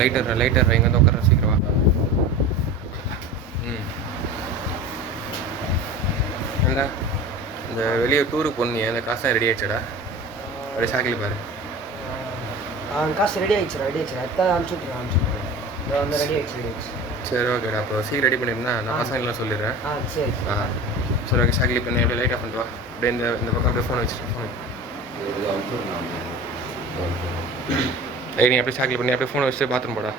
Lighter இங்கே வந்து உட்கார சீக்கிரமா. ஏண்டா இந்த வெளியே டூருக்கு போனியே அந்த காசுலாம் ரெடி ஆகிடுச்சடா? அப்படியே சாக்கில் பாரு. காசு ரெடி ஆகிடுச்சுடா அதான் அனுப்பிச்சுட்ருக்கேன் இதை வந்து ரெடி ஆகிடுச்சு. சரி ஓகேடா, அப்போ சீக்கிரம் ரெடி பண்ணியிருந்தா நான் பசங்களாம் சொல்லிடுறேன். சரி சரி ஓகே, சாக்கில் பண்ணி அப்படியே லைட்டாக பண்ணிட்டு வா. அப்படியே இந்த பக்கம் அப்படியே ஃபோன் வச்சுட்டு ஃபோன் நீ அப்படியே சாக்கில் பண்ணி அப்படியே ஃபோனை வச்சுட்டு பாத்ரூம் போடா.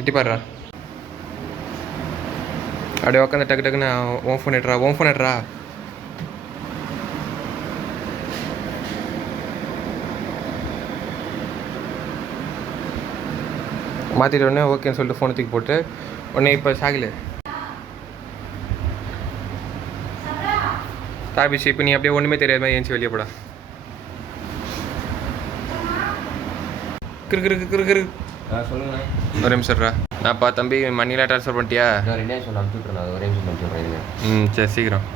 எட்டி பாடுறா. அப்படியே உட்காந்து டக்கு டக்குன்னு ஓன் ஃபோன் எடுறா. மாற்றிட்டு உடனே ஓகேன்னு சொல்லிட்டு ஃபோனை தூக்கி போட்டு உடனே இப்போ சாகில் தாபிச்சு இப்போ நீ அப்படியே ஒன்றுமே தெரியாத மாதிரி ஏஞ்சி வெளியே போடா. கிரு சொல்லுங்கண்ணா. ஒரு நிமிஷம்ரா. நான்ப்பா தம்பி மணிலாம் ட்ரான்ஸ்ஃபர் பண்ணிட்டியா? ரெண்டே நிமிஷம் அனுப்பிச்சுட்றேன். ஒரே நிமிஷம் அனுப்பிச்சுட்றேன். சரி சீக்கிரம்.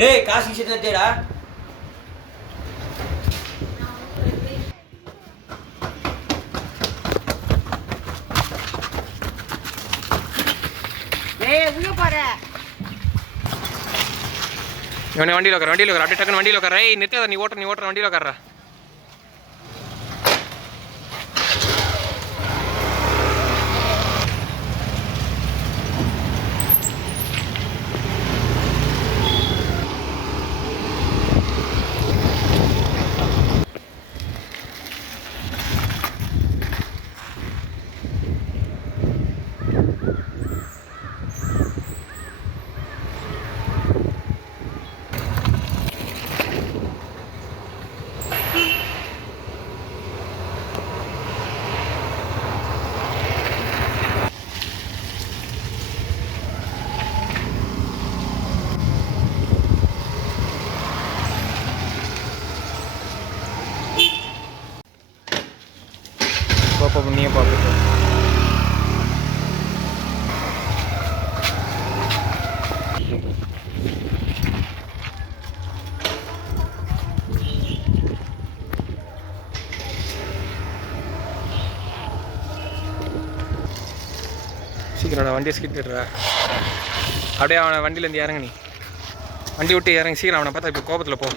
டேய் காசு விஷயத்தை தேடா. இவனே வண்டியில் உட்கார அப்படியே டக்குன்னு வண்டியில் உட்கார. நிறுத்தாத, நீ ஓட்டுற வண்டியில் உட்கார. பாப்பா நீயே பார்த்துட்டு சீக்கிரம் வண்டியை ஸ்கிட்டுறா. அப்படியே அவனை வண்டியிலேருந்து இறங்க. நீ வண்டி விட்டு இறங்கி சீக்கிரம் அவனை பார்த்தா இப்போ கோபத்தில் போ.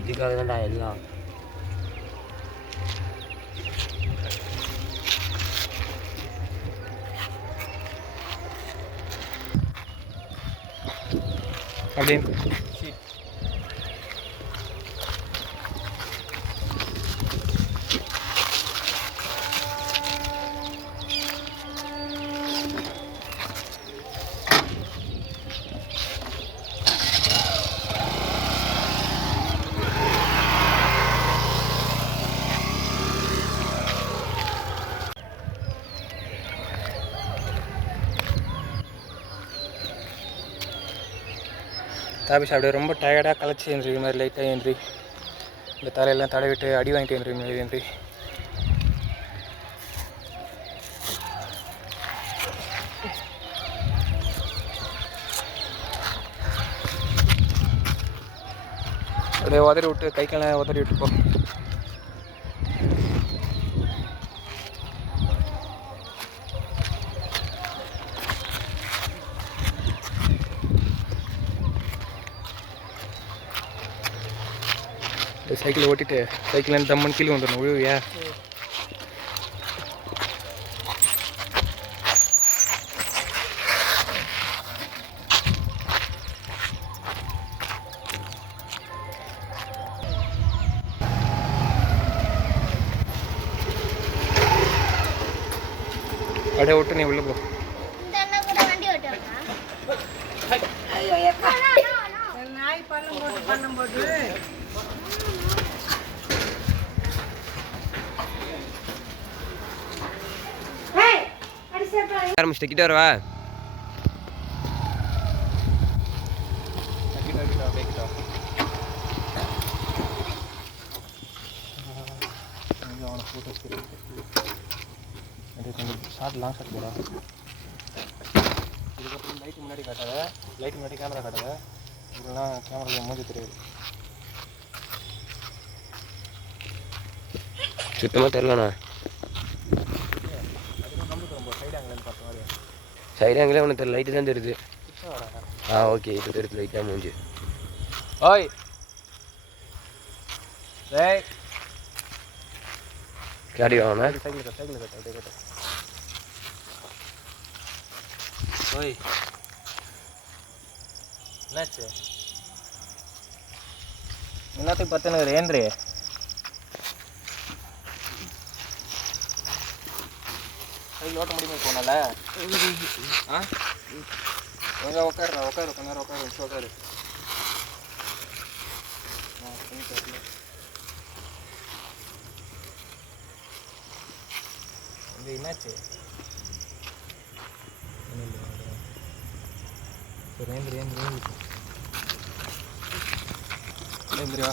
இதுக்காக தான்டா எல்லாம். அப்படியே தாபிஷ் அப்படியே ரொம்ப டயர்டாக களைச்சி ஏன்றி மாதிரி லைட்டாக ஏன்றி இந்த தலையெல்லாம் தடவிட்டு அடி வாங்கிட்டு ஏன்றி மாதிரி ஏன்றி. அப்படியே உதறி விட்டு கை காலை உதறி விட்டு போ. சைக்கிள் ஓட்டிட்டு சைக்கிள் தம்மன் கீழே வந்துடணும். விழுவியா? அப்படியே விட்டு நீ உள்ள போ. ஆரம்பிச்சிட்டு கிட்ட வரவா? ஷார்ட் லாங் ஷாட் போடா. இதுக்கப்புறம் லைட் முன்னாடி காட்டாத, லைட் முன்னாடி கேமரா காட்டாத, இல்லைன்னா கேமரா மூஞ்சி தெரியாது. சுத்தமாக தெரிலண்ணா. அதுக்கும் கம்ப்யூட்டர் ரொம்ப சைடு ஆங்கிலேருந்து பார்த்த மாதிரி. சைடு ஆங்கிலே ஒன்று தெரியல, லைட்டு தான் தெரியுது. ஓகே, இப்போ தெரியுது லைட்டாக மூஞ்சி. ஓய் டேய் கிளாடி வாங்கண்ணா. சைக்கிள் கட்ட அப்படியே கட்ட. ஓய் என்னாச்சு? எல்லாத்துக்கும் பத்துனுக்குற ஏன்றி சைக்கிள் ஓட்ட முடியுமா போனால? எங்கே உட்காரு கொஞ்ச நேரம் உட்காரு. இது என்னாச்சு? சரி ஏந்திரிவா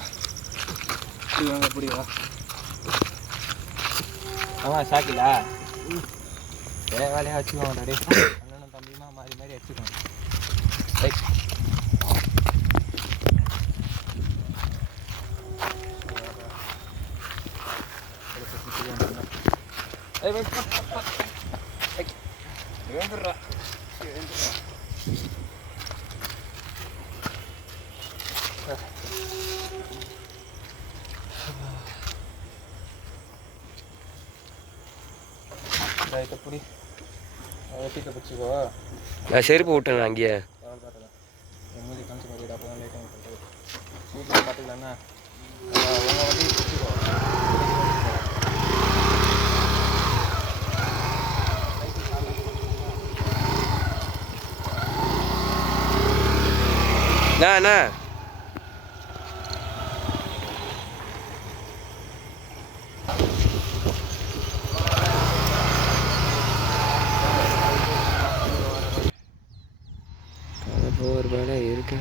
புரியுவா. ஆமாம் சாக்கிலா வேலையாக வச்சுக்கோங்க. டே அண்ணனும் தம்பியுமா மாறி வச்சுக்கோங்க. எழுந்துடுறா. புடி வெட்டிட்ட பிடிச்சிக்கோ. நான் செருப்பு விட்டேன் அங்கேயே. என் மூஞ்சி காமிச்சு பார்த்துக்கிட்டு அப்போ தான் லேட் ஆகி பண்ணுறது. வீட்டில் பார்த்துக்கலாண்ணா. உங்கள் வண்டி பிடிச்சிக்கோ. அண்ணா ஒரு வேலை இருக்கு.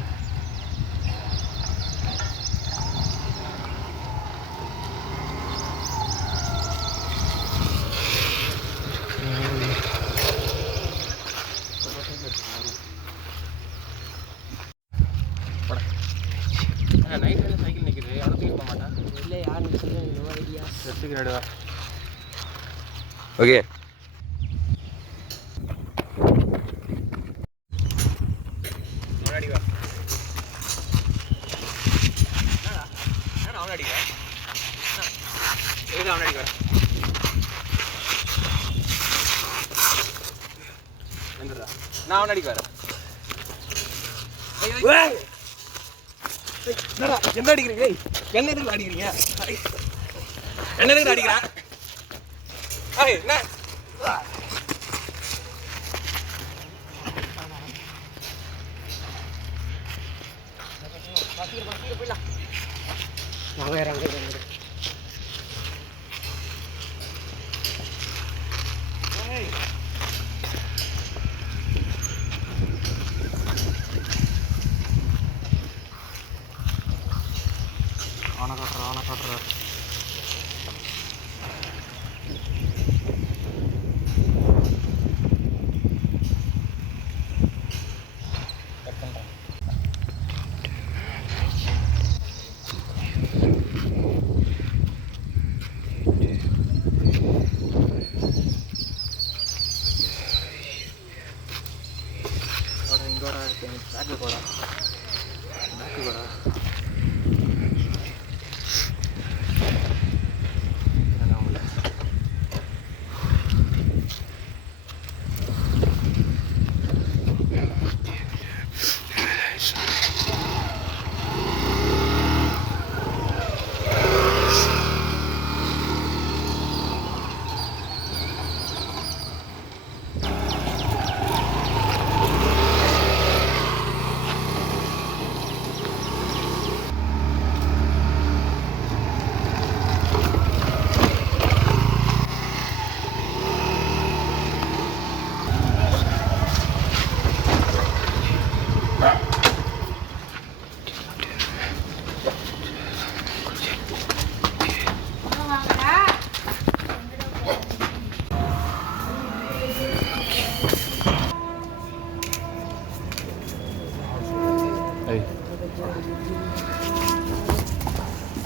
நைட் சைக்கிள் நிற்கிது. அவனை தூக்கி போக மாட்டான். இல்லை யார் நிற்கிறது ஐடியா. சீக்கிரம் ஓகே. முன்னாடி வா. அவன் அடிக்க அவன் அடிக்க வந்துடுறா. நான் அவன் அடிக்க வரேன். என்ன அடிக்கிறீங்க? என்ன எதுக்கு அடிக்கிறீங்க? என்ன எதுக்கு அடிக்கிறா? என்ன போயிடலாம். நான் வேற அங்கே அவனை காட்டுற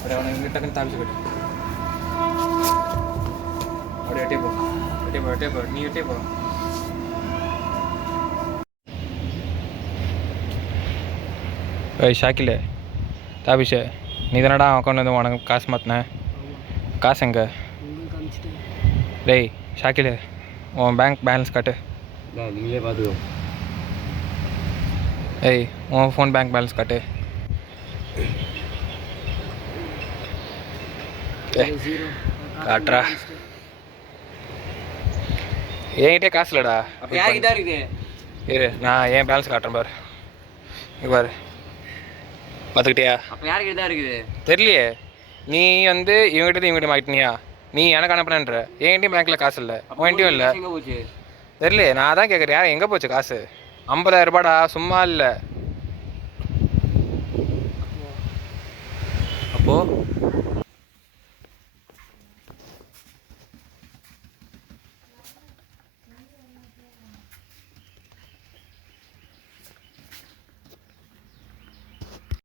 அப்படியே அவனை இங்கே டக்குன்னு தாமிச்சு போய்ட்டு அப்படியே வெட்டியே போ வெட்டியே போ நீ வெட்டியே போ. ஏய் ஷாக்கில் தாபிஷே நீ தானடா அக்கௌண்ட் வந்து உனக்கு காசு மாற்றினேன். காசு எங்கே? டேய் ஷாக்கில் உன் பேங்க் பேலன்ஸ் காட்டு. நீங்களே பார்த்துக்கோ. ஏய் உன் ஃபோன் பேங்க் பேலன்ஸ் காட்டு. காட்டுறா. என்கிட்டே காசு இல்லைடா. யார்கிட்ட இருக்குது? இரு நான் ஏன் பேலன்ஸ் காட்டுறேன் பாரு. இங்கே பாரு பார்த்துக்கிட்டியா? அப்போ யார்கிட்ட தான் இருக்குது? தெரியலையே. நீ வந்து இவங்ககிட்ட மாட்டினியா? நீ எனக்கு அனுப்புனன்ற. என்கிட்டயும் பேங்க்கில் காசு இல்லை, உன்கிட்டயும் இல்லை. எங்கே போச்சு? தெரியலையே. நான் தான் கேட்குறேன் யார் எங்கே போச்சு காசு? 50,000 ரூபாடா, சும்மா இல்லை.